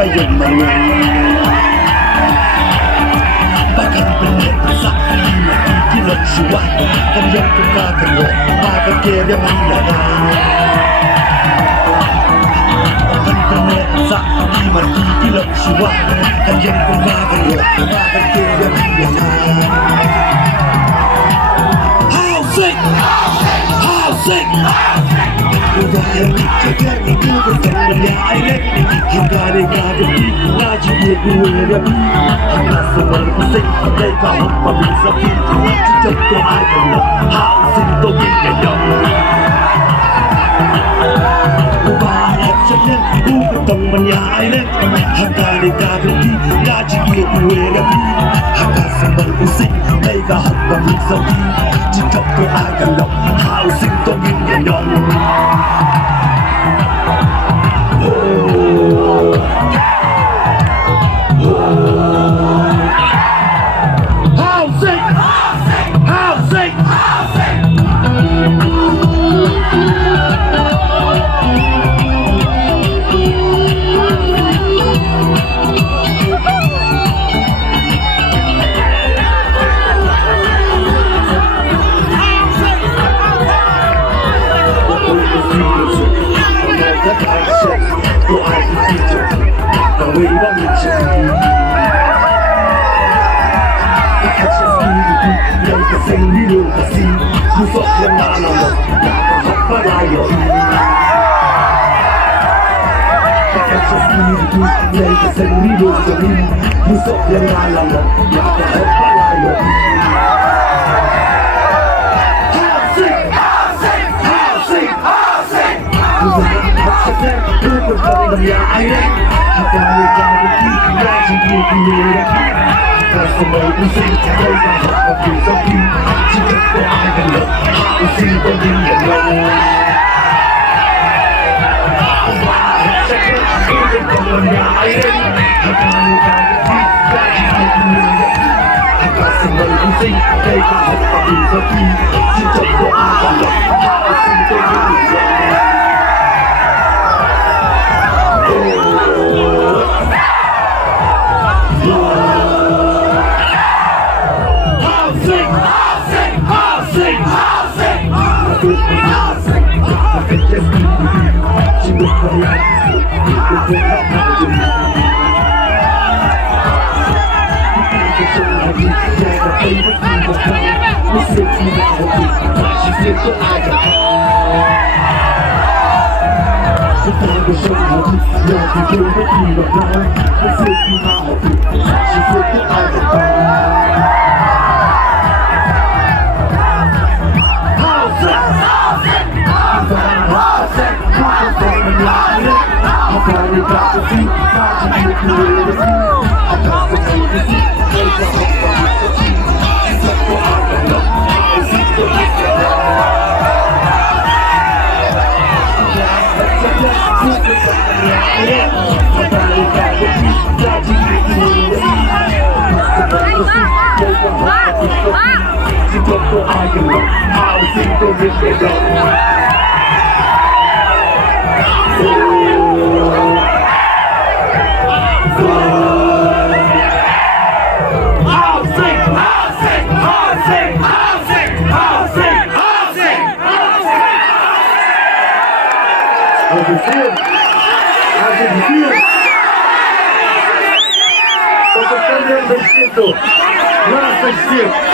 ngayon mga Bakit pinagpasa, di magkikinagswa Kanyang pagkakalo, pagkakirya mangyana Bakit pinagpasa, di magkikinagswa Kanyang pagkakalo, pagkakirya mangyana Housing! Udayan ikagad, ikugat ang nangyayari Hanggang ikagad, najinig uwirap Hanggang sa malapasay, patay ka ang pamisabi Tijag ko ay gano'n, housing to ganyan Umahanap siya yan, ugat ang mangyayari Hanggang ikagad, najinig uwirap Hanggang sa malapasay, patay ka ang pamisabi Tijag ko ay gano'n, housing to ganyan Busok yang nanam nakakapalayo Kakasya spiritu Ngay kasang nilo sa rin Busok yang nanam nakakapalayo Housing! Umahanap sa kaya Ugat ang nangyayari Hanggang najinig uwirap Kasi may using Kaya nakakapisabi Sikat ko ay gano'n Housing ko din gano'n Umahanap sa kaya Ugat ang nangyayari Hanggang najinig uwirap Kasi may using Kaya nakakapisabi Sikat ko ay gano'n Housing ko din gano'n Nada,